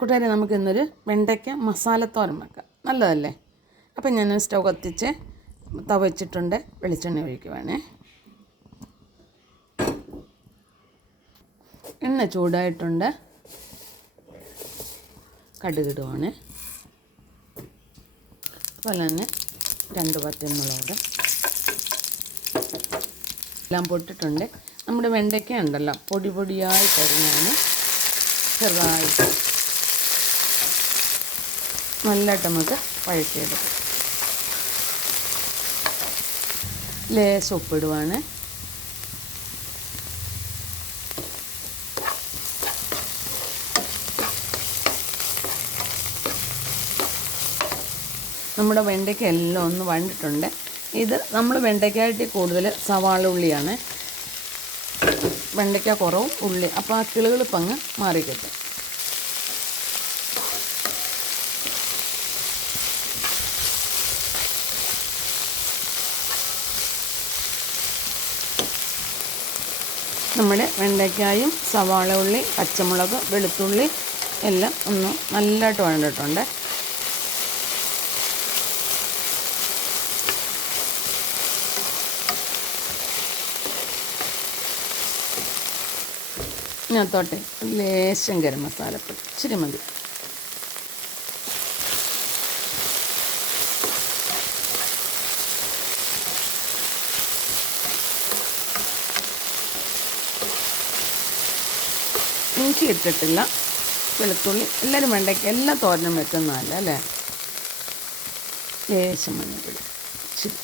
കൂട്ടുകാരെ, നമുക്കിന്നൊരു വെണ്ടയ്ക്ക മസാലത്തോരൻ വെക്കാം. നല്ലതല്ലേ? അപ്പം ഞാൻ സ്റ്റൗ കത്തിച്ച് തവ വെച്ചിട്ടുണ്ട്. വെളിച്ചെണ്ണ ഒഴിക്കുവാണേ. എണ്ണ ചൂടായിട്ടുണ്ട്. കടുകിടുവാണ്. അതുപോലെ തന്നെ 2 പച്ചമുളക് എല്ലാം പൊട്ടിട്ടുണ്ട്. നമ്മുടെ വെണ്ടയ്ക്ക ഉണ്ടല്ലോ, പൊടി പൊടിയായി തരുന്നതാണ്. ചെറുതായിട്ട് നല്ലതായിട്ട് നമുക്ക് വഴറ്റിയെടുക്കാം. ലേശം ഉപ്പിടുവാണ്. നമ്മുടെ വെണ്ടയ്ക്ക എല്ലാം ഒന്ന് വഴണ്ടിട്ടുണ്ട്. ഇത് നമ്മൾ വെണ്ടയ്ക്കായിട്ട് കൂടുതൽ സവാള ഉള്ളിയാണ്. വെണ്ടയ്ക്ക കുറവും ഉള്ളി, അപ്പോൾ ആ കിളുകിളിപ്പങ്ങ് മാറിക്കിട്ടും. നമ്മുടെ വെണ്ടയ്ക്കായും സവാള ഉള്ളി, പച്ചമുളക്, വെളുത്തുള്ളി എല്ലാം ഒന്ന് നല്ലതായിട്ട് വഴണ്ടിട്ടുണ്ട്. ഇതിനകത്തോട്ടെ ലേശം ഗരം മസാലപ്പൊടി ഇച്ചിരി മതി. ഇഞ്ചി ഇട്ടിട്ടില്ല. വെളുത്തുള്ളി എല്ലാവരും വെണ്ടയ്ക്ക എല്ലാ തോരനും വെക്കുന്നതല്ല അല്ലേ. ലേശം മഞ്ഞൾപ്പൊടി ഇച്ചിരി.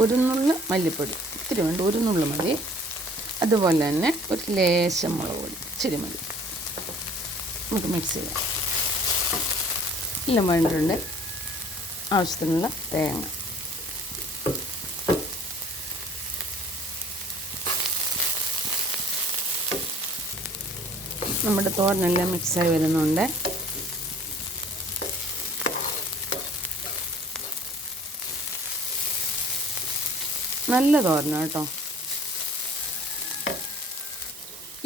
ഒരു നുള്ള് മല്ലിപ്പൊടി ഇത്തിരി വേണ്ട, ഒരു നുള്ള് മതി. അതുപോലെ തന്നെ ഒരു ലേശം മുളക് പൊടി ഇച്ചിരി മതി. നമുക്ക് മിക്സ് ചെയ്യാം. എല്ലാം വേണ്ടിട്ടുണ്ട്. ആവശ്യത്തിനുള്ള തേങ്ങ, നമ്മുടെ തോരനെല്ലാം മിക്സായി വരുന്നുണ്ട്. നല്ല തോരനാണ് കേട്ടോ.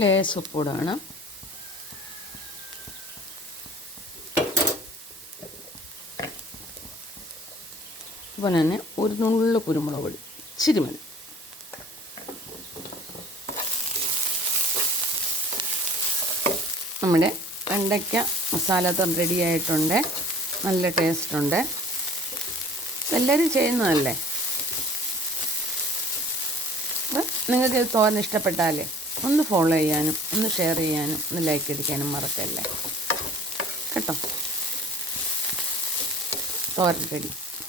ലേശം ഉപ്പ് വേണം. അതുപോലെ തന്നെ ഒരു നുള്ളു കുരുമുളക് പൊടി ഇച്ചിരി മതി. നമ്മുടെ വെണ്ടയ്ക്ക മസാലത്തോരൻ റെഡി ആയിട്ടുണ്ട്. നല്ല ടേസ്റ്റുണ്ട്. എല്ലാവരും ചെയ്യുന്നതല്ലേ. അപ്പം നിങ്ങൾക്ക് ഇത് തോരൻ ഇഷ്ടപ്പെട്ടാലേ ഒന്ന് ഫോളോ ചെയ്യാനും ഒന്ന് ഷെയർ ചെയ്യാനും ഒന്ന് ലൈക്ക് അടിക്കാനും മറക്കല്ലേ കേട്ടോ. തോരൻ റെഡി.